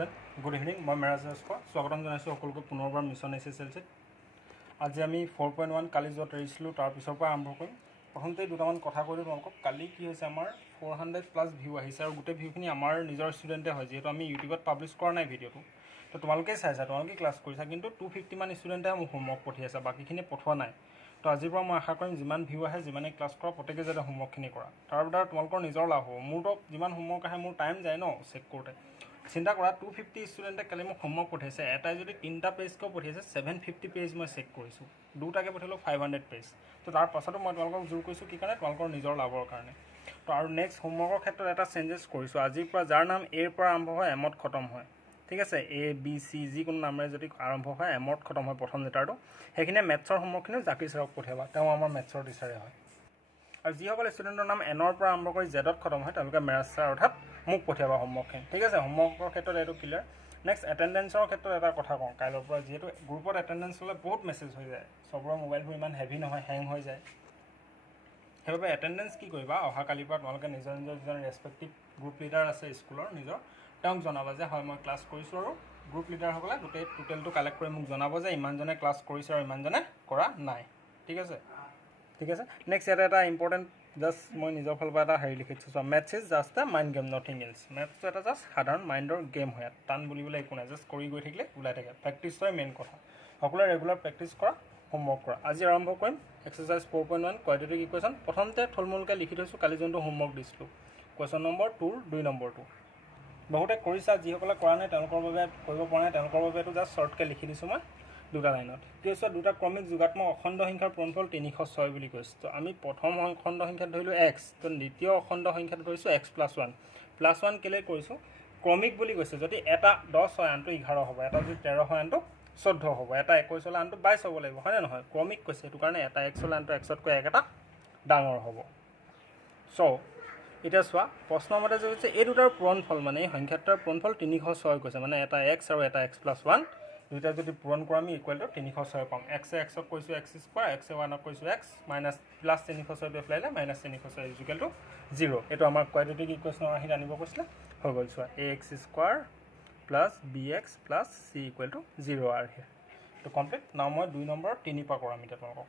student, good evening. মই মেৰাজ ৰাজখোৱা স্বাগতম জনাইছোঁ সকলোকে পুনৰবাৰ মিছন SSLC আজি আমি 4.1 কালি য'ত এৰিছিলোঁ তাৰ পিছৰ পৰা আৰম্ভ কৰিম প্ৰথমতে দুটামান কথা কৈ দিওঁ তোমালোকক কালি কি হৈছে আমাৰ 400+ ভিউ আহিছে আৰু গোটেই ভিউখিনি আমাৰ নিজৰ ষ্টুডেণ্টে হয় যিহেতু আমি ইউটিউবত পাব্লিছ কৰা নাই ভিডিঅ'টো তো তোমালোকে চাইছা তোমালোকে ক্লাছ কৰিছা কিন্তু 250 মান ষ্টুডেণ্টে মোক হোমৱৰ্ক পঠিয়াইছে বাকীখিনি পঠোৱা নাই তো আজিৰ পৰা মই আশা কৰিম যিমান ভিউ আহে যিমানে ক্লাছ কৰা প্ৰত্যেকে যাতে হোমৱৰ্কখিনি কৰা তাৰ দ্বাৰা তোমালোকৰ নিজৰ লাভ হ'ব মোৰতো যিমান হোমৱৰ্ক আহে মোৰ টাইম যায় ন চেক কৰোঁতে চিন্তা কৰা 250 ষ্টুডেণ্টে কালি মোক হোমৱৰ্ক পঠিয়াইছে এটাই যদি 3টা পেজকৈ পঠিয়াইছে 750 পেজ মই চেক কৰিছোঁ দুটাকৈ পঠিয়ালোঁ 500 পেজ তো তাৰ পাছতো মই তোমালোকক জোৰ কৰিছোঁ কি কাৰণে তোমালোকৰ নিজৰ লাভৰ কাৰণে তো আৰু নেক্সট হোমৱৰ্কৰ ক্ষেত্ৰত এটা চেঞ্জেছ কৰিছোঁ আজিৰ পৰা যাৰ নাম এৰ পৰা আৰম্ভ হয় এমত খতম হয় ঠিক আছে ABC যিকোনো নামেৰে যদি আৰম্ভ হয় এমত খতম হয় প্ৰথম লেটাৰটো সেইখিনিয়ে মেথছৰ হোমৱৰ্কখিনিও জাকিৰ ছাৰক পঠিয়াবা তেওঁ আমাৰ মেথছৰ টিচাৰে হয় আৰু যিসকল ষ্টুডেণ্টৰ নাম এনৰ পৰা আৰম্ভ কৰি জেডত খতম হয় তেওঁলোকে মেৰাজ ছাৰ অৰ্থাৎ মোক পঠিয়াবা হোমৱৰ্কখিনি ঠিক আছে হোমৱৰ্কৰ ক্ষেত্ৰত এইটো ক্লিয়াৰ নেক্সট এটেণ্ডেঞ্চৰ ক্ষেত্ৰত এটা কথা কওঁ কাইলৈৰ পৰা যিহেতু গ্ৰুপত এটেণ্ডেঞ্চ হ'লে বহুত মেছেজ হৈ যায় চবৰে মোবাইলবোৰ ইমান হেভি নহয় হেং হৈ যায় সেইবাবে এটেণ্ডেঞ্চ কি কৰিবা অহাকালিৰ পৰা তোমালোকে নিজৰ নিজৰ যিজন ৰেচপেক্টিভ গ্ৰুপ লিডাৰ আছে স্কুলৰ নিজৰ তেওঁক জনাবা যে হয় মই ক্লাছ কৰিছোঁ আৰু গ্ৰুপ লিডাৰসকলে গোটেই টোটেলটো কালেক্ট কৰি মোক জনাব যে ইমানজনে ক্লাছ কৰিছে আৰু ইমানজনে কৰা নাই ঠিক আছে নেক্সট ইয়াতে এটা ইম্পৰ্টেণ্ট জাষ্ট মই নিজৰ ফালৰ পৰা এটা হেৰি লিখিছোঁ চোৱা maths is just a mind game nothing else মেথছটো এটা জাষ্ট সাধাৰণ মাইণ্ডৰ গেম হয় টান বুলিবলৈ একো নাই জাষ্ট কৰি গৈ থাকিলে ওলাই থাকে প্ৰেক্টিছটোৱে মেইন কথা সকলোৱে ৰেগুলাৰ প্ৰেক্টিছ কৰা হোমৱৰ্ক কৰা আজি আৰম্ভ কৰিম এক্সাৰচাইজ 4.1 কোৱাড্ৰেটিক ইকুৱেশ্যন প্ৰথমতে থুলমূলকৈ লিখি থৈছোঁ কালি যোনটো হোমৱৰ্ক দিছিলোঁ কুৱেশ্যন নম্বৰ 2 2 নম্বৰটো বহুতে কৰিছা যিসকলে কৰা নাই তেওঁলোকৰ বাবে কৰিব পৰা নাই তেওঁলোকৰ বাবে এইটো জাষ্ট শ্বৰ্টকৈ লিখি দিছোঁ মই দুটা লাইনত কি হৈছে দুটা ক্ৰমিক যোগাত্মক অখণ্ড সংখ্যাৰ পূৰণফল 306 বুলি কৈছোঁ তো আমি প্ৰথম অখণ্ড সংখ্যাত ধৰিলোঁ x তো দ্বিতীয় অখণ্ড সংখ্যাত ধৰিছোঁ x + 1 কেলৈ কৰিছোঁ ক্ৰমিক বুলি কৈছে যদি এটা 10 হয় আনটো 11 হ'ব এটা যদি 13 হয় আনটো 14 হ'ব এটা 21 হ'লে আনটো 22 হ'ব লাগিব হয়নে নহয় ক্ৰমিক কৈছে সেইটো কাৰণে এটা x হ'লে আনটো xতকৈ এটা ডাঙৰ হ'ব চ' এতিয়া চোৱা প্ৰশ্নৰ মতে যে হৈছে এই দুটাৰ পূৰণফল মানে এই সংখ্যাটোৰ পূৰণফল 306 কৈছে মানে এটা x আৰু এটা x + 1 দুইটা যদি পূৰণ কৰোঁ আমি ইকুৱেল টু 306 পাম x ক কৈছোঁ x স্কোৱাৰ x 1ক কৈছোঁ x মাইনাছ প্লাছ 306 পেলাইলে মাইনাছ 306 ইকুৱেল টু 0 এইটো আমাৰ কোৱাড্ৰেটিক ইকুৱেশ্যনৰ আহিত আনিব কৈছিলে হৈ গ'ল চোৱা ax square plus bx plus c equal to 0 আৰু here তো কমপ্লিট নাও মই 2 নম্বৰ 3 পৰা কৰাম এতিয়া তোমালোকক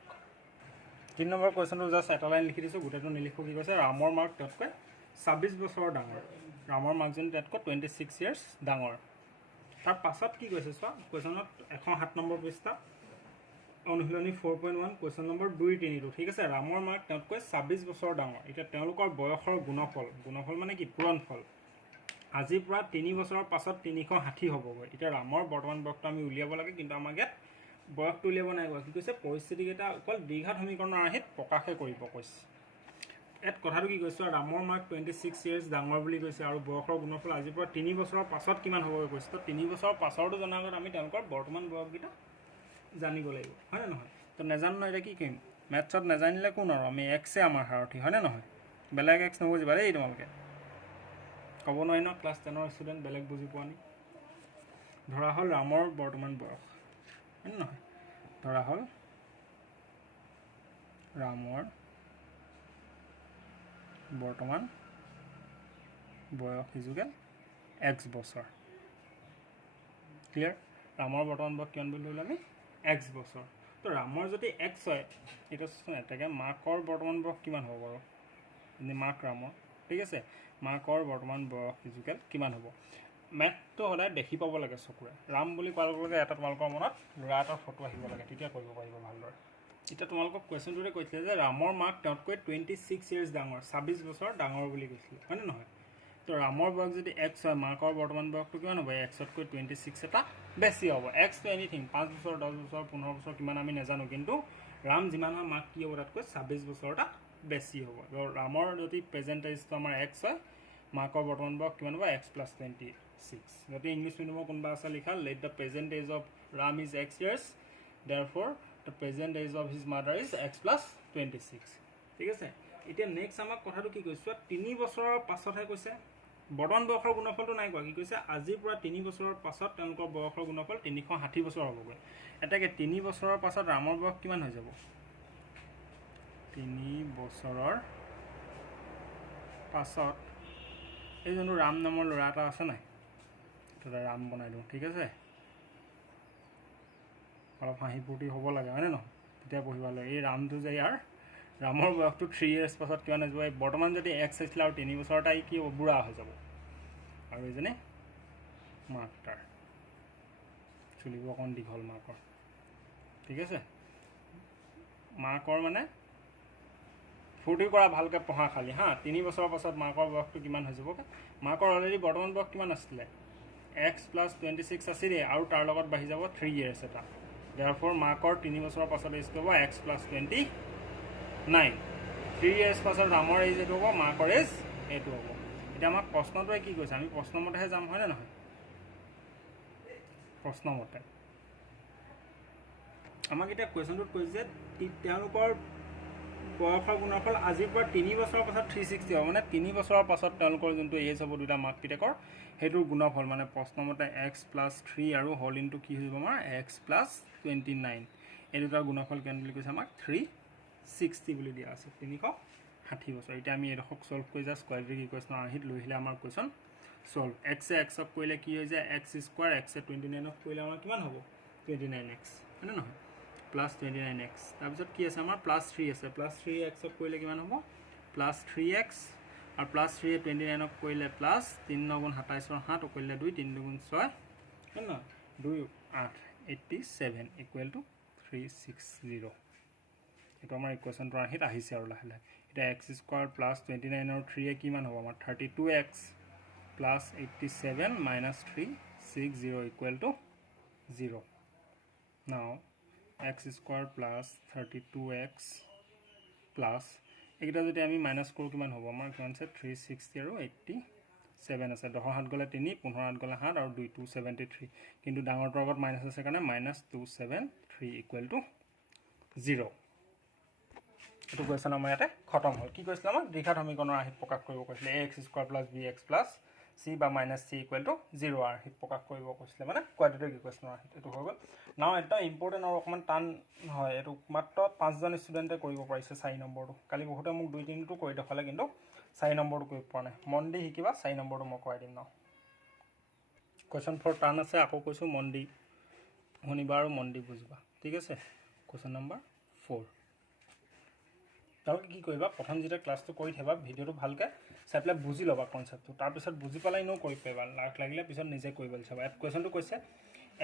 3 নম্বৰ কুৱেশ্যনটো জাষ্ট এটা লাইন লিখি দিছোঁ গোটেইটো নিলিখোঁ কি কৈছে ৰামৰ মাৰ্ক তাতকৈ 26 বছৰৰ ডাঙৰ ৰামৰ মাৰ্কজন তাতকৈ 26 ইয়াৰ্ছ ডাঙৰ তাৰ পাছত কি কৈছে চোৱা কুৱেশ্যনত 107 নম্বৰ পৃষ্ঠা অনুশীলনী 4.1 কুৱেশ্যন নম্বৰ 2 3টো ঠিক আছে ৰামৰ মাৰ্ক তাতকৈ 26 বছৰ ডাঙৰ এতিয়া তেওঁলোকৰ বয়সৰ গুণফল মানে কি পূৰণফল আজিৰ পৰা 3 বছৰৰ পাছত 360 হ'বগৈ এতিয়া ৰামৰ বৰ্তমান বয়সটো আমি উলিয়াব লাগে কিন্তু আমাক ইয়াত বয়সটো উলিয়াব নাই কি কৈছে পৰিস্থিতিকেইটা অকল দ্বিঘাত সমীকৰণৰ আহিত প্ৰকাশে কৰিব কৈছে ইয়াত কথাটো কি কৈছোঁ ৰামৰ মাৰ্ক 26 ইয়াৰ্ছ ডাঙৰ বুলি কৈছে আৰু বয়সৰ গুণফল আজিৰ পৰা 3 বছৰৰ পাছত কিমান হ'বগৈ কৈছে তো 3 বছৰৰ পাছৰটো জনাৰ আগত আমি তেওঁলোকৰ বৰ্তমান বয়সকেইটা জানিব লাগিব হয়নে নহয় তো নেজানো ন এতিয়া কি কৰিম মেথছত নেজানিলে কোন আৰু আমি এক্সে আমাৰ সাৰথি হয়নে নহয় বেলেগ এক্স নুবুজিবা দেই তোমালোকে ক'ব নোৱাৰি ন ক্লাছ 10ৰ ষ্টুডেণ্ট বেলেগ বুজি পোৱা নি ধৰা হ'ল ৰামৰ বৰ্তমান বয়স হয়নে নহয় ধৰা হ'ল ৰামৰ বৰ্তমান বয়স ইজুকেল x বছৰ ক্লিয়াৰ ৰামৰ বৰ্তমান বয়স কিমান বুলি ধৰিলোঁ আমি x বছৰ তো ৰামৰ যদি x হয় এতিয়া এটাকে মাকৰ বৰ্তমান বয়স কিমান হ'ব বাৰু এনে মাক ৰামৰ ঠিক আছে মাকৰ বৰ্তমান বয়স ইজুকেল কিমান হ'ব মেথটো সদায় দেখি পাব লাগে চকুৰে ৰাম বুলি কোৱাৰ লগে লগে এটা তোমালোকৰ মনত ল'ৰা এটাৰ ফটো আহিব লাগে তেতিয়া কৰিব পাৰিব ভালদৰে এতিয়া তোমালোকক কুৱেশ্যনটোতে কৈছিলে যে ৰামৰ মাৰ্ক তেওঁতকৈ 26 ইয়াৰ্ছ ডাঙৰ 26 বছৰ ডাঙৰ বুলি কৈছিলে হয়নে নহয় তো ৰামৰ বয়স যদি x হয় মাকৰ বৰ্তমান বয়সটো কিমান হ'ব xতকৈ 26 এটা বেছি হ'ব x তো এনিথিং 5 বছৰ 10 বছৰ 15 বছৰ কিমান আমি নাজানো কিন্তু ৰাম যিমান হয় মাক কি হ'ব তাতকৈ 26 বছৰ এটা বেছি হ'ব ৰামৰ যদি প্ৰেজেণ্ট এজটো আমাৰ x হয় মাকৰ বৰ্তমান বয়স কিমান হ'ব x + 26 যদি ইংলিছ মিডিয়ামৰ কোনোবা আছে লিখা let the present age of Ram is x years therefore the present age of his mother is x + 26 ঠিক আছে এতিয়া নেক্সট আমাক কথাটো কি কৈছোঁ 3 বছৰৰ পাছতহে কৈছে বৰ্তমান বয়সৰ গুণফলটো নাই কোৱা কি কৈছে আজিৰ পৰা 3 বছৰৰ পাছত তেওঁলোকৰ বয়সৰ গুণফল 360 বছৰ হ'বগৈ এটাকে 3 বছৰৰ পাছত ৰামৰ বয়স কিমান হৈ যাব 3 বছৰৰ পাছত এই যোনটো ৰাম নামৰ ল'ৰা এটা আছে নাই তো ৰাম বনাই দিওঁ ঠিক আছে অলপ হাঁহি ফূৰ্তি হ'ব লাগে হয়নে নহয় তেতিয়া পঢ়িব লাগে এই ৰামটো যে ইয়াৰ ৰামৰ বয়সটো 3 years পাছত কিমান হৈ যাব বৰ্তমান যদি x আছিলে আৰু 3 বছৰত আহি কি বুঢ়া হৈ যাব আৰু এইজনে মাক তাৰ চুলিব অকণ দীঘল মাকৰ ঠিক আছে মাকৰ মানে ফূৰ্তি কৰা ভালকৈ পঢ়া খালি হা 3 বছৰৰ পাছত মাকৰ বয়সটো কিমান হৈ যাব মাকৰ অলৰেডি বৰ্তমান বয়স কিমান আছিলে x + 26 আছিলে আৰু তাৰ লগত বাঢ়ি যাব 3 years এটা therefore মাকৰ 3 বছৰৰ পাছত এজ হ'ব x + 29 3 years পাছত ৰামৰ এজ এইটো হ'ব মাকৰ এজ এইটো হ'ব এতিয়া আমাক প্ৰশ্নটোৱে কি কৈছে আমি প্ৰশ্নমতেহে যাম হয়নে নহয় প্ৰশ্নমতে আমাক এতিয়া কুৱেশ্যনটোত কৈছে যে তেওঁলোকৰ বয়সৰ গুণফল আজিৰ পৰা 3 বছৰৰ পাছত 360 হ'ব মানে 3 বছৰৰ পাছত তেওঁলোকৰ যোনটো এজ হ'ব দুটা মাক পিতেকৰ সেইটোৰ গুণফল মানে প্ৰশ্নমতে x + 3 আৰু হোল ইনটু কি হৈ যাব আমাৰ x + 29 এই দুটাৰ গুণফল কিমান বুলি কৈছে আমাক 360 বুলি দিয়া আছে 360 বছৰ এতিয়া আমি এইডোখৰক সলভ কৰি জাষ্ট কোৱাড্ৰেটিক ইকুৱেশ্যনৰ আৰ্হিত লৈ আহিলে আমাৰ কুৱেশ্যন সলভ x এ x ক কৰিলে কি হৈ যায় x² x এ 29 ক কৰিলে আমাৰ কিমান হ'ব 29x হয়নে নহয় +29x তাৰপিছত কি আছে আমাৰ +3 আছে +3x ক কৰিলে কিমান হ'ব +3x আৰু +3 এ 29 ক কৰিলে +3 × 27 ৰ 7 কৰিলে 2 3 × 6 হয় ন 2 8 87 = 360 এইটো আমাৰ ইকুৱেশ্যনটো আহিত আহিছে আৰু লাহে লাহে এতিয়া x² + 29 আৰু 3 এ কিমান হ'ব আমাৰ 32x + 87 - 360 = 0 now x² + 32x plus এইকেইটা যদি আমি মাইনাছ কৰোঁ কিমান হ'ব আমাৰ কিমান আছে 360 আৰু 87 আছে 10 ৰ 7 গ'লে 3 15 ৰ 8 গ'লে 7 আৰু 2 273 কিন্তু ডাঙৰটোৰ আগত মাইনাছ আছে কাৰণে -273 = 0 এইটো কুৱেশ্যন আমাৰ ইয়াতে খতম হ'ল কি কৈছিলে আমাক দ্বিঘাত সমীকৰণৰ আৰ্হিত প্ৰকাশ কৰিব কৈছিলে ax² + bx + c বা -c = 0 আৰ্হিত প্ৰকাশ কৰিব কৈছিলে মানে কোৱাড্ৰেটিক ইকুৱেশ্যনৰ আৰ্হিত এইটো হৈ গ'ল নাও এটা ইম্পৰ্টেণ্ট আৰু অকণমান টান হয় এইটো মাত্ৰ 5জন ষ্টুডেণ্টে কৰিব পাৰিছে 4 নম্বৰটো কালি বহুতে মোক 2-3টো কৰি দেখালে কিন্তু 4 নম্বৰটো কৰিব পৰা নাই মন দি শিকিবা 4 নম্বৰটো মই কৰাই দিম ন কুৱেশ্যন 4 টান আছে আকৌ কৈছোঁ মন দি শুনিবা আৰু মন দি বুজিবা ঠিক আছে কুৱেশ্যন নম্বৰ 4 তাহলে কি কৰিবা প্ৰথম যেতিয়া ক্লাছটো কৰি থবা ভিডিওটো ভালকৈ চাই পেলাই বুজি ল'বা কনচেপ্টটো তাৰপিছত বুজি পালাই নো কৰি পাৰিবা লাগিলে পিছত নিজে কৰিবলৈ চাবা ইয়াত কুৱেশ্যনটো কৈছে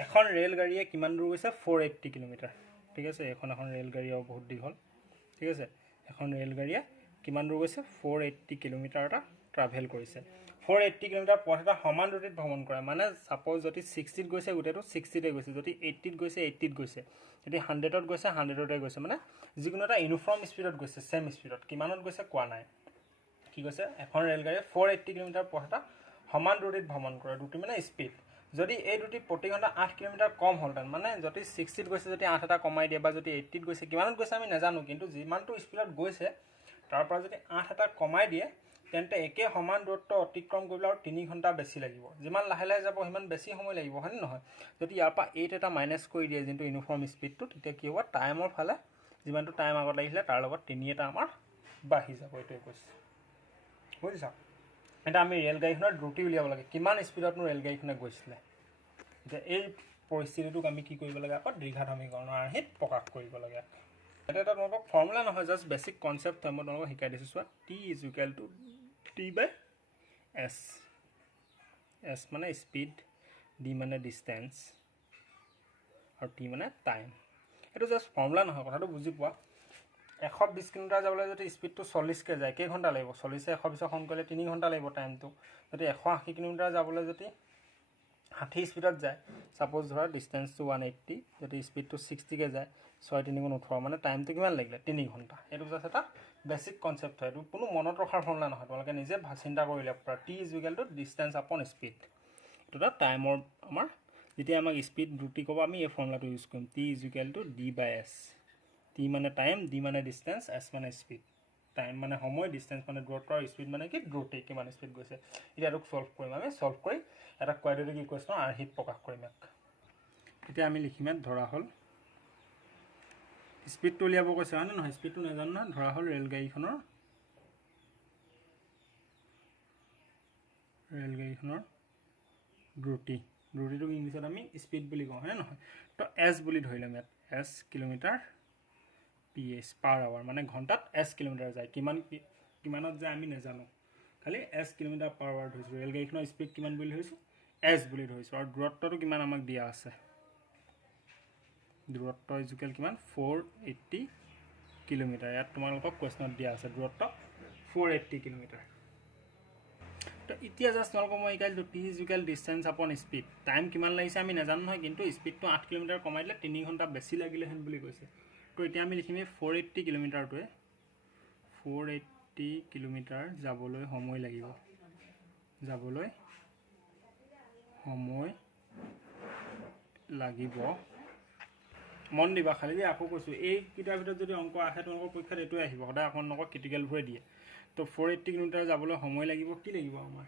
এখন ৰেল গাড়ীয়ে কিমান দূৰ গৈছে 480 কিলোমিটাৰ ঠিক আছে এখন ৰেল গাড়ীও বহুত দীঘল ঠিক আছে এখন ৰেল গাড়ীয়ে কিমান দূৰ গৈছে 480 কিলোমিটাৰ এটা ট্ৰাভেল কৰিছে 480 কিলোমিটাৰ পথ এটা সমান ৰুটিত ভ্ৰমণ কৰে মানে সাপোজ যদি 60 ত গৈছে গোটেটো 60 তে গৈছে যদি 80 ত গৈছে 80 ত গৈছে যদি 100 ত গৈছে 100 তে গৈছে মানে যিকোনো এটা ইউনিফৰ্ম স্পীডত গৈছে সেম স্পীডত কিমানত গৈছে কোৱা নাই কি কৈছে এখন ৰেল গাড়ীয়ে 480 কিলোমিটাৰ পথ এটা সমান ৰুটিত ভ্ৰমণ কৰে ৰুটি মানে স্পীড যদি এই ৰুটি প্ৰতি ঘণ্টা 8 কিলোমিটাৰ কম হলতেন মানে যদি 60 ত গৈছে যদি 8 এটা কমাই দিয়ে বা যদি 80 ত গৈছে কিমানত গৈছে আমি নাজানো কিন্তু যিমানটো স্পীডত গৈছে তাৰ পৰা যদি 8 এটা কমাই দিয়ে তেন্তে একে সমান দূৰত্ব অতিক্ৰম কৰিবলৈ আৰু 3 ঘণ্টা বেছি লাগিব যিমান লাহে লাহে যাব সিমান বেছি সময় লাগিব হয় নহয় যদি ইয়াৰ পৰা 8 এটা মাইনাস কৰি দিয়ে যেটো ইউনিফৰ্ম স্পীডটো তেতিয়া কি হ'ব টাইমৰ ফালে যিমানটো টাইম আগত লাগিলে তাৰ লগত 3 এটা আমাৰ বাঢ়ি যাব এটোই কৈছে বুজিছা এটা আমি ৰেল গাড়ীখনৰ ৰুটি উলিয়াব লাগে কিমান স্পীডতনো ৰেল গাড়ীখনে গৈছিলে এতিয়া এই পৰিস্থিতিটোক আমি কি কৰিব লাগে আকৌ দ্বিঘাত সমীকৰণৰ আৰ্হিত প্ৰকাশ কৰিব লাগে এটা তোমালোকক ফৰ্মুলা নহয় জাস্ট বেসিক কনসেপ্ট মই তোমালোকক শিকাই দিছো চোৱা t = t/s s মানে স্পীড d মানে ডিসটেন্স আৰু t মানে টাইম এটো জাস্ট ফৰ্মুলা নহয় কথাটো বুজি পোৱা 120 কিলোমিটাৰ যাবলৈ যদি স্পীডটো 40 কে যায় কেই ঘণ্টা লাগিব 40 এ 120 খন কৰিলে 3 ঘণ্টা লাগিব টাইমটো যদি 180 কিলোমিটাৰ যাবলৈ যদি 60 স্পীডত যায় সাপোজ ধৰা ডিসটেন্সটো 180 যদি স্পীডটো 60 কে যায় 6 3 গুণ 18 মানে টাইমটো কিমান লাগিলে 3 ঘণ্টা এটো জাস্ট এটা বেসিক কনসেপ্ট হয় এটো কোনো মনত ৰখাৰ ফৰ্মুলা নহয় তোমালোকে নিজে চিন্তা কৰিলে পৰা t = ডিসটেন্স আপন স্পীড এটোটা টাইমৰ আমাৰ যেতিয়া আমাক স্পীড ৰুটি ক'ব আমি এই ফৰ্মুলাটো ইউজ কৰিম t = d/s t মানে টাইম d মানে ডিসটেন্স s মানে স্পীড টাইম মানে সময় ডিসটেন্স মানে দূৰত্ব আৰু স্পীড মানে কি ৰুটি কিমান স্পীড গৈছে এটা ৰুক সলভ কৰিম আমি সলভ কৰি এটা কোৱাড্ৰেটিক ইকুৱেশ্যনৰ আৰ্হিত প্ৰকাশ কৰিম এতিয়া আমি লিখিম ধৰা হল স্পীডটো উলিয়াব কৈছে হয় নহয় স্পীডটো নাজানো না ধৰা হল ৰেল গাড়ীখনৰ দ্ৰুতিটোক ইংলিছত আমি স্পীড বুলি কওঁ হয়নে নহয় তো এছ বুলি ধৰি ল'ম ইয়াত s kilometre PH per hour মানে ঘণ্টাত এছ কিলোমিটাৰ যায় কিমানত যায় আমি নাজানো খালি এছ কিলোমিটাৰ পাৰ আৱাৰ ধৰিছোঁ ৰেলগাড়ীখনৰ স্পীড কিমান বুলি ধৰিছোঁ এছ বুলি ধৰিছোঁ আৰু দূৰত্বটো কিমান আমাক দিয়া আছে দূৰত্ব ইজুকেল কিমান 480 কিলোমিটাৰ ইয়াত তোমালোকক কুৱেশ্যনত দিয়া আছে দূৰত্ব 480 কিলোমিটাৰ তো এতিয়া জাষ্ট তোমালোকক মই শিকাইছিলোঁ টি ইজুকেল ডিষ্টেঞ্চ আপন স্পীড টাইম কিমান লাগিছে আমি নাজানো নহয় কিন্তু স্পীডটো 8 কিলোমিটাৰ কমাই দিলে 3 ঘণ্টা বেছি লাগিলেহেঁতেন বুলি কৈছে তো এতিয়া আমি লিখিম 480 কিলোমিটাৰটোৱে 480 কিলোমিটাৰ যাবলৈ সময় লাগিব মন দিবা খালি যে আকৌ কৈছোঁ এইকেইটাৰ ভিতৰত যদি অংক আহে তোমালোকৰ পৰীক্ষাত এইটোৱে আহিব সদায় আপোনালোকক ক্ৰিটিকেলবোৰে দিয়ে তো 480 কিলোমিটাৰ যাবলৈ সময় লাগিব কি লাগিব আমাৰ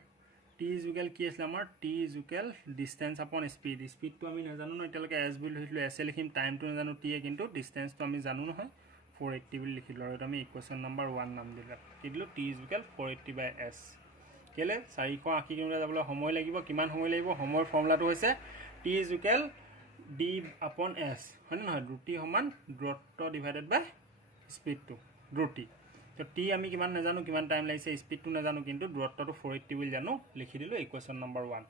টি ইজুকেল কি আছিলে আমাৰ টি ইজুকেল ডিষ্টেঞ্চ আপন স্পীডটো আমি নাজানো ন এতিয়ালৈকে এছ বুলি ধৰিছিলোঁ এছে লিখিম টাইমটো নাজানো টিয়ে কিন্তু ডিষ্টেঞ্চটো আমি জানো নহয় 480 বুলি লিখিলোঁ আৰু এইটো আমি ইকুৱেশ্যন নম্বৰ 1 নাম দিলোঁ কি দিলোঁ টি ইজুকেল 480/s কেলে 480 কিলোমিটাৰ যাবলৈ সময় লাগিব কিমান সময় লাগিব সময়ৰ ফৰ্মুলাটো হৈছে T equal d upon s হয়নে নহয় দ্ৰুতি সমান দূৰত্ব ডিভাইডেড বাই স্পীডটো দ্ৰুতি তো টি আমি কিমান নাজানো কিমান টাইম লাগিছে স্পীডটো নাজানো কিন্তু দূৰত্বটো 480 বুলি জানো লিখি দিলোঁ ইকুৱেশ্যন নম্বৰ 1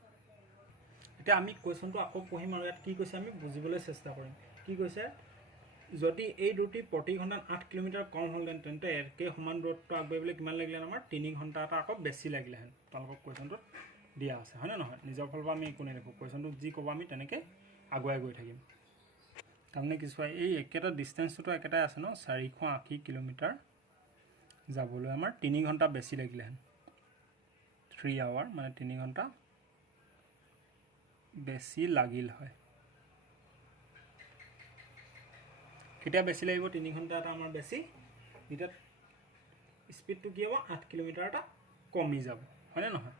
এতিয়া আমি কুৱেশ্যনটো আকৌ পঢ়িম আৰু ইয়াত কি কৈছে আমি বুজিবলৈ চেষ্টা কৰিম কি কৈছে যদি এই দ্ৰুতি প্ৰতি ঘণ্টাত 8 কিলোমিটাৰ কম হ'লহেঁতেন তেন্তে একে সমান দূৰত্ব আগবাঢ়িবলৈ কিমান লাগিলেহেঁতেন আমাৰ 3 ঘণ্টা এটা আকৌ বেছি লাগিলেহেঁতেন তোমালোকক কুৱেশ্যনটোত দিয়া আছে হয়নে নহয় নিজৰ ফালৰ পৰা আমি একো নেদেখোঁ কুৱেশ্যনটোত যি ক'ব আমি তেনেকৈ আগুৱাই গৈ থাকিম তাৰমানে কিছু এই একেটা ডিষ্টেঞ্চটো একেটাই আছে ন 480 কিলোমিটাৰ যাবলৈ আমাৰ 3 ঘণ্টা বেছি লাগিলেহেঁতেন 3 আৱাৰ মানে 3 ঘণ্টা বেছি লাগিল হয় কেতিয়া বেছি লাগিব 3 ঘণ্টা এটা আমাৰ বেছি এতিয়া স্পীডটো কি হ'ব 8 কিলোমিটাৰ এটা কমি যাব হয়নে নহয়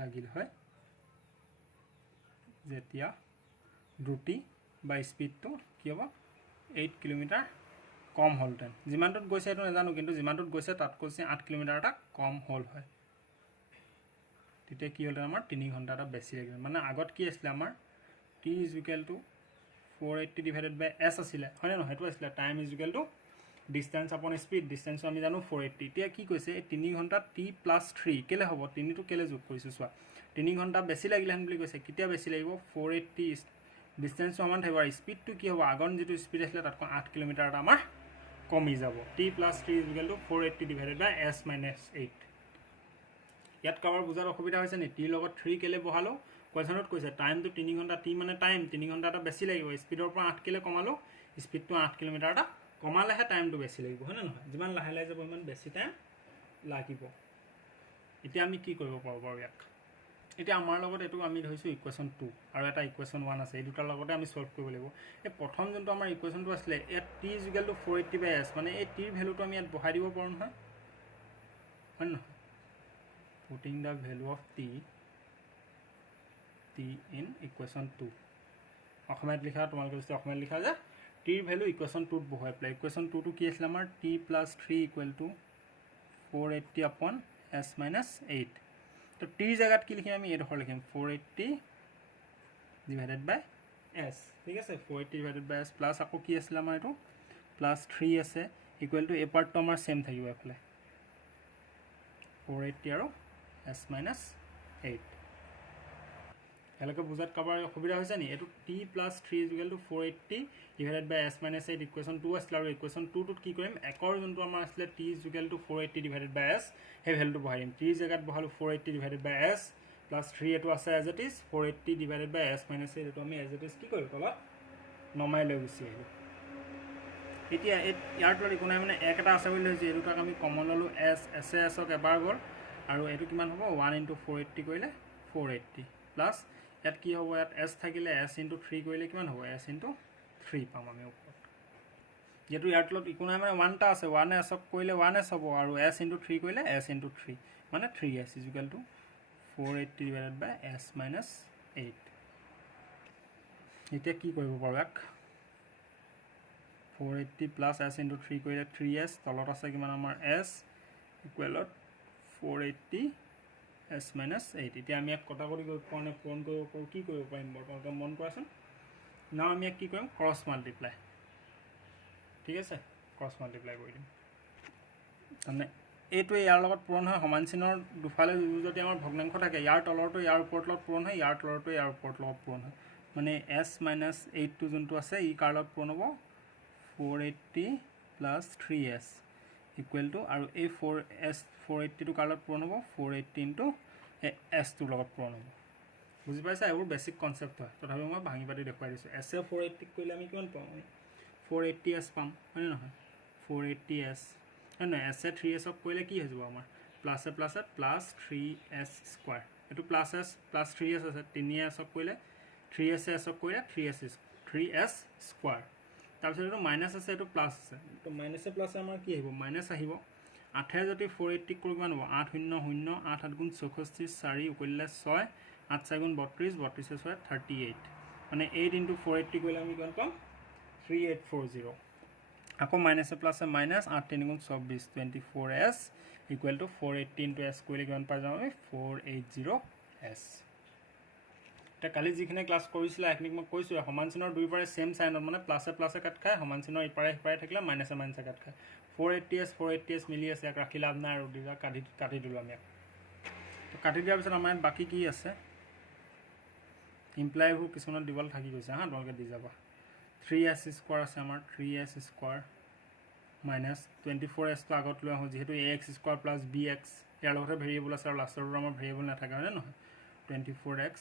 লাগিল হয় যেতিয়া দ্ৰুতি বা স্পীডটো কি হ'ব 8 কিলোমিটাৰ কম হ'লহেঁতেন যিমানটোত গৈছে এইটো নাজানো কিন্তু যিমানটোত গৈছে তাত কৈছে 8 কিলোমিটাৰ এটা কম হ'ল হয় তেতিয়া কি হ'লহেঁতেন আমাৰ 3 ঘণ্টা এটা বেছি লাগিল মানে আগত কি আছিলে আমাৰ T equal to 480 divided by S আছিলে হয়নে নহয় সেইটো আছিলে টাইম ইজুকেল টু ডিষ্টেঞ্চ আপন স্পীড ডিষ্টেঞ্চটো আমি জানো 480 এতিয়া কি কৈছে এই 3 ঘণ্টা টি প্লাছ 3 কেলে হ'ব 3টো কেলে যোগ কৰিছোঁ চোৱা 3 ঘণ্টা বেছি লাগিলেহেঁতেন বুলি কৈছে কেতিয়া বেছি লাগিব 480 ডিষ্টেঞ্চটো সমান থাকিব আৰু স্পীডটো কি হ'ব আগৰ যিটো স্পীড আছিলে তাতকৈ 8 কিলোমিটাৰ এটা আমাৰ কমি যাব t plus 3 equal to 480 divided by s minus 8 ইয়াত কাৰোবাৰ বুজাত অসুবিধা হৈছে নি টিৰ লগত 3 কেলে বহালোঁ কুৱেশ্যনত কৈছে টাইমটো 3 ঘণ্টা টি মানে টাইম 3 ঘণ্টা এটা বেছি লাগিব স্পীডৰ পৰা 8 কেলে কমালোঁ স্পীডটো 8 কিলোমিটাৰ এটা কমালেহে টাইমটো বেছি লাগিব হয়নে নহয় যিমান লাহে লাহে যাব ইমান বেছি টাইম লাগিব এতিয়া আমি কি কৰিব পাৰোঁ বাৰু ইয়াক এতিয়া আমাৰ লগত এইটো আমি ধৰিছোঁ ইকুৱেশ্যন 2 আৰু এটা ইকুৱেশ্যন 1 আছে এই দুটাৰ লগতে আমি সলভ কৰিব লাগিব এই প্ৰথম যোনটো আমাৰ ইকুৱেশ্যনটো আছিলে ইয়াত টি ইজুকেল টু 480/s মানে এই টিৰ ভেলুটো আমি ইয়াত বহাই দিব পাৰোঁ নহয় হয় নহয় putting the value of T in equation 2 অসমীয়াত লিখা তোমালোকে যদি অসমীয়াত লিখা যে টিৰ ভেলু ইকুৱেশ্যন 2ত বহুৱাই পেলাই ইকুৱেশ্যন 2টো কি আছিলে আমাৰ টি প্লাছ 3 ইকুৱেল টু 480 আপন এছ মাইনাছ 8 তো টিৰ জেগাত কি লিখিম আমি এইডোখৰ লিখিম 480 ডিভাইডেড বাই এছ ঠিক আছে 480 ডিভাইডেড বাই এছ প্লাছ আকৌ কি আছিলে আমাৰ এইটো প্লাছ 3 আছে ইকুৱেল টু এই পাৰ্টটো আমাৰ ছেম থাকিব এইফালে 480 আৰু এছ মাইনাছ 8 এতিয়ালৈকে বুজাত কাৰোবাৰ অসুবিধা হৈছে নি এইটো t plus 3 equal to 480 divided by s minus 8 equation 2 আছিলে আৰু ইকুৱেশ্যন 2টোত কি কৰিম একৰ যোনটো আমাৰ আছিলে t equal to 480 divided by s সেই ভেলুটো বহাই দিম টিৰ জেগাত বহালোঁ 480 ডিভাইডেড বাই এছ প্লাছ 3 এইটো আছে as it is 480 divided by s minus 8 এইটো আমি এজ ইট ইজ কি কৰিলোঁ তলত নমাই লৈ গুচি আহিলোঁ এতিয়া ইয়াৰ তলত একো নাই মানে এক এটা আছে বুলি ধৰিছোঁ এই দুটাক আমি কমন ল'লোঁ এছক এবাৰ গ'ল আৰু এইটো কিমান হ'ব 1 × 480 কৰিলে 480 প্লাছ ইয়াত কি হ'ব ইয়াত এছ থাকিলে এছ × 3 কৰিলে কিমান হ'ব এছ × 3 পাম আমি ওপৰত যিহেতু ইয়াৰ তলত একো নাই মানে 1 এটা আছে 1 এছক কৰিলে 1 এছ হ'ব আৰু এছ × 3 কৰিলে এছ × 3 মানে 3s equal to 480 divided by s minus 8 এতিয়া কি কৰিব পাৰোঁ ইয়াক 480 প্লাছ এছ × 3 কৰিলে 3s তলত আছে কিমান আমাৰ এছ ইকুৱেলত 480 s minus 8 এতিয়া আমি এক কটা কৰি পূৰণ কৰিব পাৰোঁ কি কৰিব পাৰিম বৰ্তমানতে মন কৰাচোন নাও আমি কি কৰিম ক্ৰছ মাল্টিপ্লাই ঠিক আছে ক্ৰছ মাল্টিপ্লাই কৰি দিম তাৰমানে এইটো ইয়াৰ লগত পূৰণ হয় সমান চিনৰ দুফালে যদি আমাৰ ভগ্নাংশ থাকে ইয়াৰ তলৰটো ইয়াৰ ওপৰত লগত পূৰণ হয় ইয়াৰ তলৰটো ইয়াৰ ওপৰত লগত পূৰণ হয় মানে s minus 8 টো যোনটো আছে ই কাৰ লগত পূৰণ হ'ব 480 plus 3s equal to আৰু এই 480 টো কাৰ লগত পূৰণ হ'ব 480 into s টোৰ লগত পূৰণ হ'ব বুজি পাইছা এইবোৰ বেছিক কনসেপ্ট হয় তথাপি মই ভাঙি পাতি দেখুৱাই দিছোঁ s এ 480 কৰিলে আমি কিমান পাম 480s পাম হয় নহয় 480s হয় নহয় s এ 3s ক কৰিলে কি হৈ যাব আমাৰ প্লাস এ প্লাস 3s স্কয়াৰ এটো প্লাস s প্লাস 3s আছে 3s ক কৰিলে 3s s ক কৰিলে 3s স্কয়াৰ তাৰপিছত এটো মাইনাস আছে এটো প্লাস আছে তো মাইনাস এ প্লাস আমাৰ কি আহিব মাইনাস আহিব 8 এ যদি 480 কৰিব কিমান হ'ব 8 0 0 8 8 গুণ 64 4 উকলিলে 6 8 4 গুণ 32 32 6 38 মানে 8 into 480 কৰিলে আমি কিমান পাম 3840 আকৌ মাইনাস এ প্লাস এ মাইনাস 8 3 গুণ 24 24s equal to 480 into s কৰিলে কিমান পাই যাম আমি 480s এটা কালি যিখিনি ক্লাস কৰিছিল একনিক মই কৈছো সমান চিনৰ দুই পাৰে সেম সাইনত মানে প্লাস এ কাট খায় সমান চিনৰ ইপাৰে ইপাৰে থাকিলে মাইনাস এ কাট খায় 480s মিলি আছে এক ৰাখি লাভ নাই আৰু দুটা কাটি দিলো আমি তো কাটি দিয়াৰ পিছত আমাৰ বাকি কি আছে ইমপ্লাই হু কিছুমান দিবল থাকি গৈছে হা তোমালোকে দি যাবা 3s স্কয়াৰ আছে আমাৰ 3s স্কয়াৰ minus 24s তো আগত লৈ আহো যেহেতু ax স্কয়াৰ প্লাস bx ইয়াৰ লগতে ভেৰিয়েবল আছে আৰু লাষ্টৰ আমাৰ ভেৰিয়েবল নাথাকে হয় নহয় 24x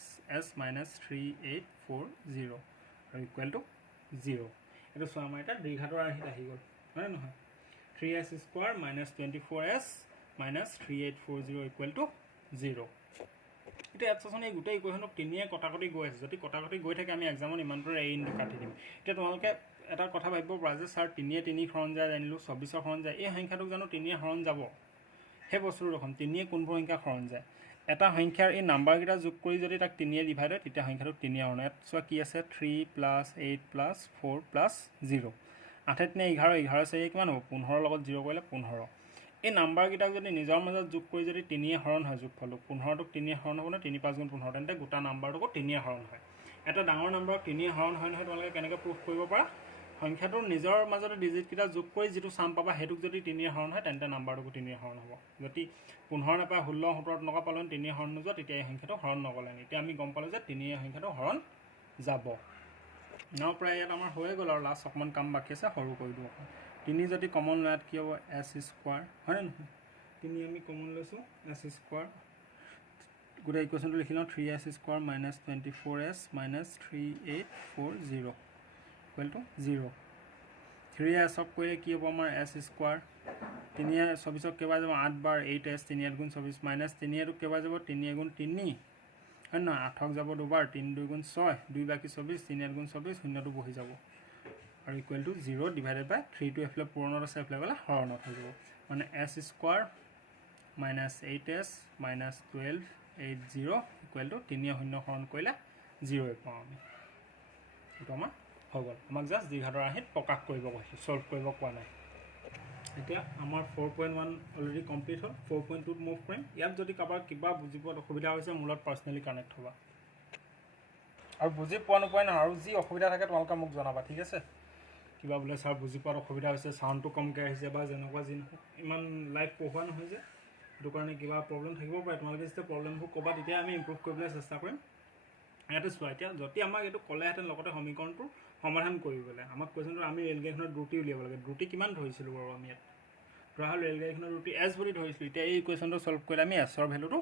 s minus 3840 আৰু ইকুৱেল টু 0 এটো সো আমাৰ এটা দ্বিঘাতৰ আহিত আহি গল হয় নহয় 3s square minus 24s minus 3840 equal to 0 এটা এপছনে গুটেই ইকুৱেশনক তিনিয়ে কটাকটি গৈ আছে যদি কটাকটি গৈ থাকে আমি এক্সামত ইমানটোৰ a ইনটু কাটি দিম এটা তোমালোকে এটা কথা ভাবিব পৰা যে স্যাৰ তিনিয়ে তিনি হৰণ যায় জানিলো 24 হৰণ যায় এই সংখ্যাটোক জানো তিনিয়ে হৰণ যাব হে বস্তুৰ ৰকম তিনিয়ে কোনবোৰ সংখ্যা হৰণ যায় এটা সংখ্যাৰ এই নাম্বাৰ কিটা যোগ কৰি যদি তাক তিনিয়ে ডিভাইড হয় তেতিয়া সংখ্যাটো তিনিয়ে হৰণ হয় সো কি আছে 3 + 8 + 4 + 0 8 নে 11 11 আছে কিমান হ'ব 15 লগত 0 কৰিলে 15 এই নাম্বাৰ কিটা যদি নিজৰ মাজত যোগ কৰি যদি তিনিয়ে হৰণ হয় যোগফল 15 টোক তিনিয়ে হৰণ হ'ব না 3 5 গুণ 15 তেন্তে গোটা নাম্বাৰটোক তিনিয়ে হৰণ হয় এটা ডাঙৰ নাম্বাৰক তিনিয়ে হৰণ হয় নহয় তোমালোকে কেনেকৈ প্ৰুফ কৰিব পাৰা সংখ্যাটোৰ নিজৰ মাজতে ডিজিট কিটা যোগ কৰি যেটো সাম পাবা হেতুক যদি তিনিয়ে হৰণ হয় তেন্তে নাম্বাৰটোক তিনিয়ে হৰণ হ'ব যদি 15 নাপায় 16 17 টকা পালন তিনিয়ে হৰণ নোযোৱা তেতিয়া এই সংখ্যাটো হৰণ নগলে এতিয়া আমি গম পালো যে তিনিয়ে সংখ্যাটো হৰণ যাব নাও প্ৰায় ইয়াত আমাৰ হৈ গল আৰু লাষ্ট অকমান কাম বাকি আছে সৰু কৰি দিও তিনি যদি কমন লয়াত কি হ'ব s স্কয়াৰ হয় নহয় তিনি আমি কমন লৈছো s স্কয়াৰ গুড ইকুৱেশনটো লিখিলো 3s square minus 24s minus 3840 equal to 0 3s অক কৰিলে কি হ'ব আমাৰ s স্কয়াৰ তিনিয়ে 24 কেবা যাব 8 বাৰ 8s 3 গুণ 24 minus 3 টো কেবা যাব 3 গুণ 3 হয় না 8 ক যাব দুবাৰ 3 2 গুণ 6 2 বাকি 24 3 গুণ 24 শূন্যটো বহি যাব আৰু ইকুৱেল টু 0 ডিভাইডেড বাই 3 টো এফলে পূৰণত আছে এফলে গলে হৰণত হৈ যাব মানে s square minus 8s minus 1280 equal to 3 শূন্য হৰণ কৰিলে 0 পাম আমি এটো আমাৰ হৈ গল আমাক জাস্ট দ্বিঘাতৰ আহিত প্ৰকাশ কৰিব কৈছে সলভ কৰিব কোৱা নাই এতিয়া আমাৰ 4.1 অলৰেডি কমপ্লিট হ'ল 4.2 ত মুভ কৰিম ইয়াত যদি কাবাৰ কিবা বুজিব অসুবিধা হৈছে মূলত পাৰ্সোনালি কানেক্ট হ'বা আৰু বুজি পোৱা নপায় না আৰু যি অসুবিধা থাকে তোমালোকে মোক জনাবা ঠিক আছে কিবা বলে স্যাৰ বুজি পোৱাৰ অসুবিধা হৈছে সাউন্ডটো কমকৈ আহিছে বা যেনেকুৱা জিন ইমান লাইভ পঢ়োৱা নহয় যে এটো কাৰণে কিবা প্ৰবলেম থাকিব পাৰে তোমালোকে যেতিয়া প্ৰবলেমবোৰ ক'বা তেতিয়া আমি ইমপ্ৰুভ কৰিবলৈ চেষ্টা কৰিম ইয়াতে চোৱা এতিয়া যদি আমাক এটো কলেহেঁতেন লগতে সমীকৰণটো সমাধান কৰিবলৈ আমাক কোৱেশ্যনটো আমি ৰেলগাড়ীখনৰ দ্ৰুতি উলিয়াব লাগে দ্ৰুতি কিমান ধৰিছিলো বাৰু আমি ইয়াত ধৰা হল ৰেলগাড়ীখনৰ দ্ৰুতি s বুলি ধৰিছিলো এতিয়া এই ইকুৱেশ্যনটো সলভ কৰিলে আমি s ৰ ভ্যালুটো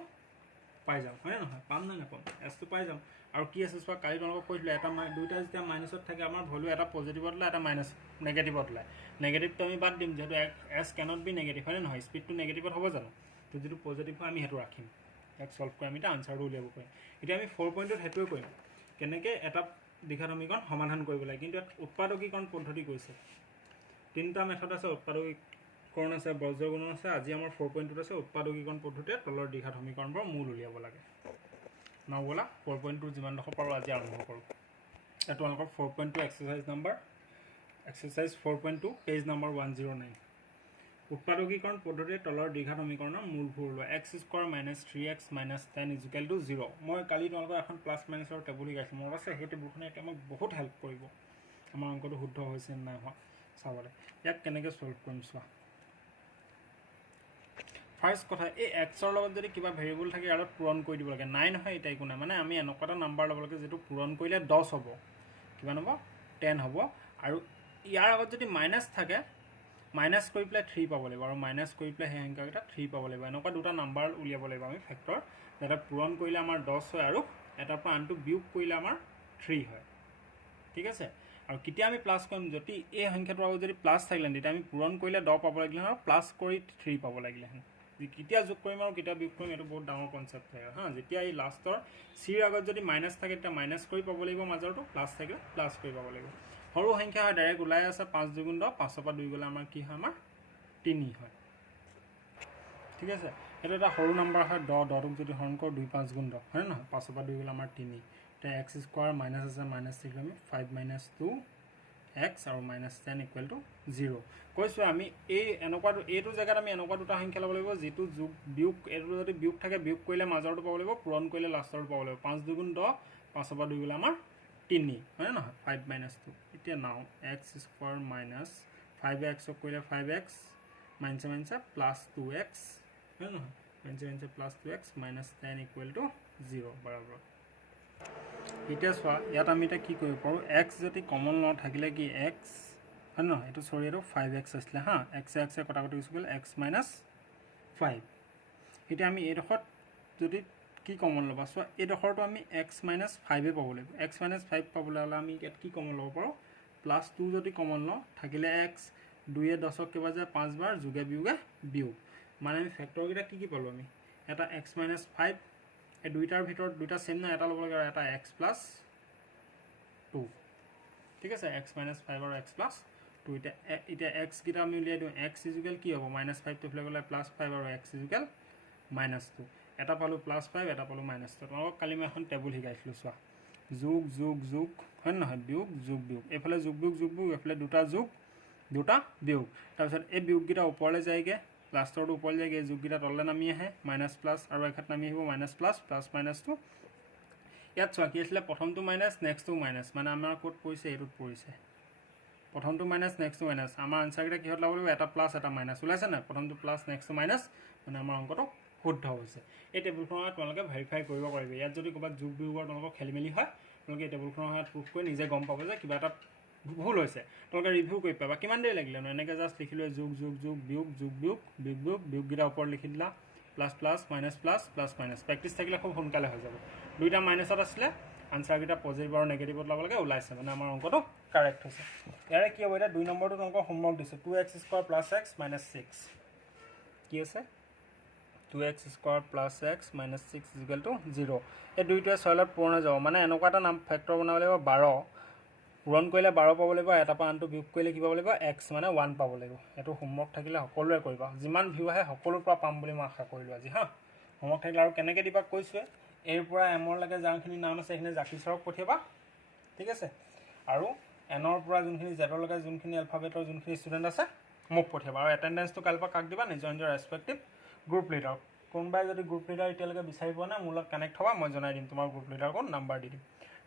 পাই যাম হয় নহয় পাম না নাপাম s টো পাই যাম আৰু কি আছে চোৱা কালি তোমালোকক কৈছিলো এটা দুইটা যেতিয়া মাইনাসত থাকে আমাৰ ভ্যালু এটা পজিটিভত লা এটা মাইনাস নেগেটিভত লা নেগেটিভটো আমি বাদ দিম যেহেতু s cannot be negative হয় নহয় স্পিডটো নেগেটিভত হ'ব জানো তো যেটো পজিটিভ হয় আমি হেতু ৰাখিম এক সলভ কৰি আমি এটা আনসাৰটো উলিয়াব পাৰিম এতিয়া আমি 4 পইণ্টত হেতুৱে কৰিম কেনেকৈ এটা দ্বিঘাত সমীকৰণ সমাধান কৰিব লাগে কিন্তু উৎপাদকীকৰণ পদ্ধতি কৈছে তিনটা মেথড আছে উৎপাদকীকৰণ আছে বজ্ৰগুণন আছে আজি আমাৰ 4.2 আছে উৎপাদকীকৰণ পদ্ধতিৰে তলৰ দ্বিঘাত সমীকৰণবোৰ মূল উলিয়াব লাগে নাও বলা 4.2 যিমান দখ পাৰো আজি আৰম্ভ কৰো এটো আপোনালোকৰ 4.2 exercise number exercise 4.2 page number 109 উৎপাদকীকৰণ পদ্ধতিৰ তলৰ দীঘা সমীকৰণৰ মূলবোৰ ওলোৱা x² - 3x - 10 = 0 মই কালি তোমালোকৰ এখন প্লাছ মাইনাছৰ টেবুল শিকাইছোঁ মনত আছে সেই টেবুলখনে এতিয়া আমাক বহুত হেল্প কৰিব আমাৰ অংকটো শুদ্ধ হৈছে নাই হোৱা চাবলৈ ইয়াক কেনেকৈ সলভ কৰিম চোৱা ফাৰ্ষ্ট কথা এই এক্সৰ লগত যদি কিবা ভেৰিয়েবল থাকে ইয়াত পূৰণ কৰি দিব লাগে নাই নহয় এটা একো নাই মানে আমি এনেকুৱা এটা নাম্বাৰ ল'ব লাগে যিটো পূৰণ কৰিলে 10 হ'ব কিমান হ'ব 10 হ'ব আৰু ইয়াৰ আগত যদি মাইনাছ থাকে মাইনাছ কৰি পেলাই 3 পাব লাগিব আৰু মাইনাছ কৰি পেলাই সেই সংখ্যাকেইটা 3 পাব লাগিব এনেকুৱা দুটা নাম্বাৰ উলিয়াব লাগিব আমি ফেক্টৰ যেটা পূৰণ কৰিলে আমাৰ 10 হয় আৰু এটাৰ পৰা আনটো বিয়োগ কৰিলে আমাৰ 3 হয় ঠিক আছে আৰু কেতিয়া আমি প্লাছ কৰিম যদি এই সংখ্যাটোৰ আগত যদি প্লাছ থাকিলে তেতিয়া আমি পূৰণ কৰিলে 10 পাব লাগিলে আৰু প্লাছ কৰি 3 পাব লাগিলে কেতিয়া যোগ কৰিম আৰু কেতিয়া বিয়োগ কৰিম এইটো বহুত ডাঙৰ কনচেপ্ট থাকে হা যেতিয়া এই লাষ্টৰ চিৰ আগত যদি মাইনাছ থাকে তেতিয়া মাইনাছ কৰি পাব লাগিব মাজৰটো প্লাছ থাকিলে প্লাছ কৰি পাব লাগিব সৰু সংখ্যা হয় ডাইৰেক্ট ওলাই আছে 5 × 10 5 পৰা 2 গ'লে আমাৰ কি হয় আমাৰ 3 হয় ঠিক আছে এটা এটা সৰু নাম্বাৰ হয় 10 10ক যদি হৰণ কৰোঁ 2 5 × 10 হয় নহয় 5 পৰা 2 গ'লে আমাৰ 3 এতিয়া x² মাইনাছ আছে মাইনাছ থাকিলে আমি 5 - 2 x আৰু -10 = 0 কৈছোঁ আমি এই এনেকুৱা এইটো জেগাত আমি এনেকুৱা দুটা সংখ্যা ল'ব লাগিব যিটো যোগ বিয়োগ এইটো যদি বিয়োগ থাকে বিয়োগ কৰিলে মাজৰটো পাব লাগিব পূৰণ কৰিলে লাষ্টৰটো পাব লাগিব 5 2 × 10 5 পৰা 2 গ'লে আমাৰ 3 হয় নহয় 5 - 2 এতিয়া নাও x² - 5x কৰিলে 5x মাইনাছ প্লাছ 2x হয় নহয় মাইনাছ প্লাছ 2x -10 = 0 বৰাবৰ এতিয়া চোৱা ইয়াত আমি এতিয়া কি কৰিব পাৰোঁ x যদি কমন লওঁ থাকিলে কি x হয় নহয় এইটো চৰি এইটো 5x আছিলে হা x কটাকটি গুচি গ'ল x - 5 এতিয়া আমি এইডোখৰত যদি কি কমন ল'বা চোৱা এইডোখৰটো আমি x - 5 পাব লাগিব x - 5 পাবলৈ হ'লে আমি ইয়াত কি কমন ল'ব পাৰোঁ +2 যদি কমন লওঁ থাকিলে x 2 10ক কেইবাৰ যায় 5 বাৰ যোগে বিয়োগে বিয়োগ মানে আমি ফেক্টৰকেইটা কি পালোঁ আমি এটা x - 5 এই দুইটাৰ ভিতৰত দুইটা সেম না এটা ল'ব লাগে আৰু এটা x + 2 ঠিক আছে x - 5 আৰু x + 2 এতিয়া x কেইটা আমি উলিয়াই দিওঁ x = কি হ'ব -5 টো ফেলে গ'লে +5 আৰু x = -2 এটা পালোঁ +5 এটা পালোঁ -2 তোমালোকক কালি মই এখন টেবুল শিকাইছিলোঁ চোৱা যোগ যোগ যোগ হয় নহয় বিয়োগ যোগ বিয়োগ এইফালে যোগ বিয়োগ এইফালে দুটা যোগ দুটা বিয়োগ তাৰপিছত এই বিয়োগকেইটা ওপৰলৈ যায়গৈ লাষ্টৰটো ওপৰলৈ যায়গৈ এই যোগকেইটা তললৈ নামি আহে মাইনাছ প্লাছ আৰু এখাত নামি আহিব মাইনাছ প্লাছ প্লাছ মাইনাছটো ইয়াত চোৱা কি আছিলে প্ৰথমটো মাইনাছ নেক্সটটো মাইনাছ মানে আমাৰ ক'ত পৰিছে এইটোত পৰিছে প্ৰথমটো মাইনাছ নেক্সটটো মাইনাছ আমাৰ আনচাৰকেইটা কিহত ল'ব লাগিব এটা প্লাছ এটা মাইনাছ ওলাইছে নাই প্ৰথমটো প্লাছ নেক্সটটো মাইনাছ মানে আমাৰ অংকটো শুদ্ধ হৈছে এই টেবুলখনত তোমালোকে ভেৰিফাই কৰিব পাৰিব ইয়াত যদি ক'ৰবাত যোগ বিয়োগৰ তোমালোকৰ খেলি মেলি হয় তোমালোকে এই টেবুলখনৰ সহায়ত প্ৰুফ কৰি নিজে গম পাব যে কিবা এটা ভুল হৈছে তোমালোকে ৰিভিউ কৰি পাবা কিমান দেৰি লাগিলে এনেকৈ জাষ্ট লিখিলোঁ যোগ যোগ যোগ বিয়োগ যোগ বিয়োগ বিয়োগ বিয়োগ বিয়োগকেইটা ওপৰত লিখি দিলা plus plus minus plus plus minus practice থাকিলে খুব সোনকালে হৈ যাব দুইটা মাইনাছত আছিলে আনচাৰকেইটা পজিটিভ আৰু নেগেটিভত ল'ব লাগে ওলাইছে মানে আমাৰ অংকটো কাৰেক্ট হৈছে ইয়াৰে কি হ'ব এতিয়া 2 নম্বৰটো তোমালোকৰ হোমৱৰ্ক দিছোঁ 2x² + x - 6 কি আছে 2x² + x - 6 = 0 এই দুইটোৱে 6 লগত পূৰণ হৈ যাব মানে এনেকুৱা এটা নাম ফেক্টৰ বনাব লাগিব 12 পূৰণ কৰিলে 12 পাব লাগিব এটা পৰা আনটো বিয়োগ কৰিলে কি পাব লাগিব x মানে 1 পাব লাগিব এইটো হোমৱৰ্ক থাকিলে সকলোৱে কৰিবা যিমান ভিউ আহে সকলোৰ পৰা পাম বুলি মই আশা কৰিলোঁ আজি হা হোমৱৰ্ক থাকিলে আৰু কেনেকৈ দিবা কৈছোঁৱে এৰ পৰা এমৰলৈকে যাৰখিনি নাম আছে সেইখিনি জাকি ছাৰক পঠিয়াবা ঠিক আছে আৰু এনৰ পৰা যোনখিনি জেডলৈকে যোনখিনি এলফাবেটৰ যোনখিনি ষ্টুডেণ্ট আছে মোক পঠিয়াবা আৰু এটেণ্ডেঞ্চটো কাইলৈৰ পৰা কাক দিবা নিজৰ নিজৰ ৰেচপেক্টিভ গ্ৰুপ লিডাৰ কোনোবাই যদি গ্ৰুপ লিডাৰ এতিয়ালৈকে বিচাৰি পোৱা নাই মোৰ লগত কানেক্ট হ'বা মই জনাই দিম তোমাৰ গ্ৰুপ লিডাৰক নাম্বাৰ দি দিম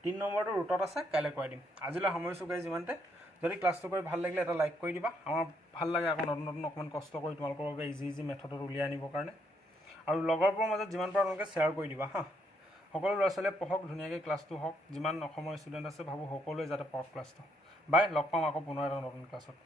3 নম্বৰটো ৰুটত আছে কাইলৈ কৰাই দিম আজিলৈ সামৰিছোঁ গাইজ যিমানতে যদি ক্লাছটো কৰি ভাল লাগিলে এটা লাইক কৰি দিবা আমাৰ ভাল লাগে আকৌ নতুন নতুন অকণমান কষ্ট কৰি তোমালোকৰ বাবে ইজি মেথডত উলিয়াই আনিবৰ কাৰণে আৰু লগৰবোৰৰ মাজত যিমান পাৰা তোমালোকে শ্বেয়াৰ কৰি দিবা হা সকলো ল'ৰা ছোৱালীয়ে পঢ়ক ধুনীয়াকৈ ক্লাছটো হওক যিমান অসমৰ ষ্টুডেণ্ট আছে ভাবোঁ সকলোৱে যাতে পঢ়ক ক্লাছটো বাই লগ পাম আকৌ পুনৰ এটা নতুন ক্লাছত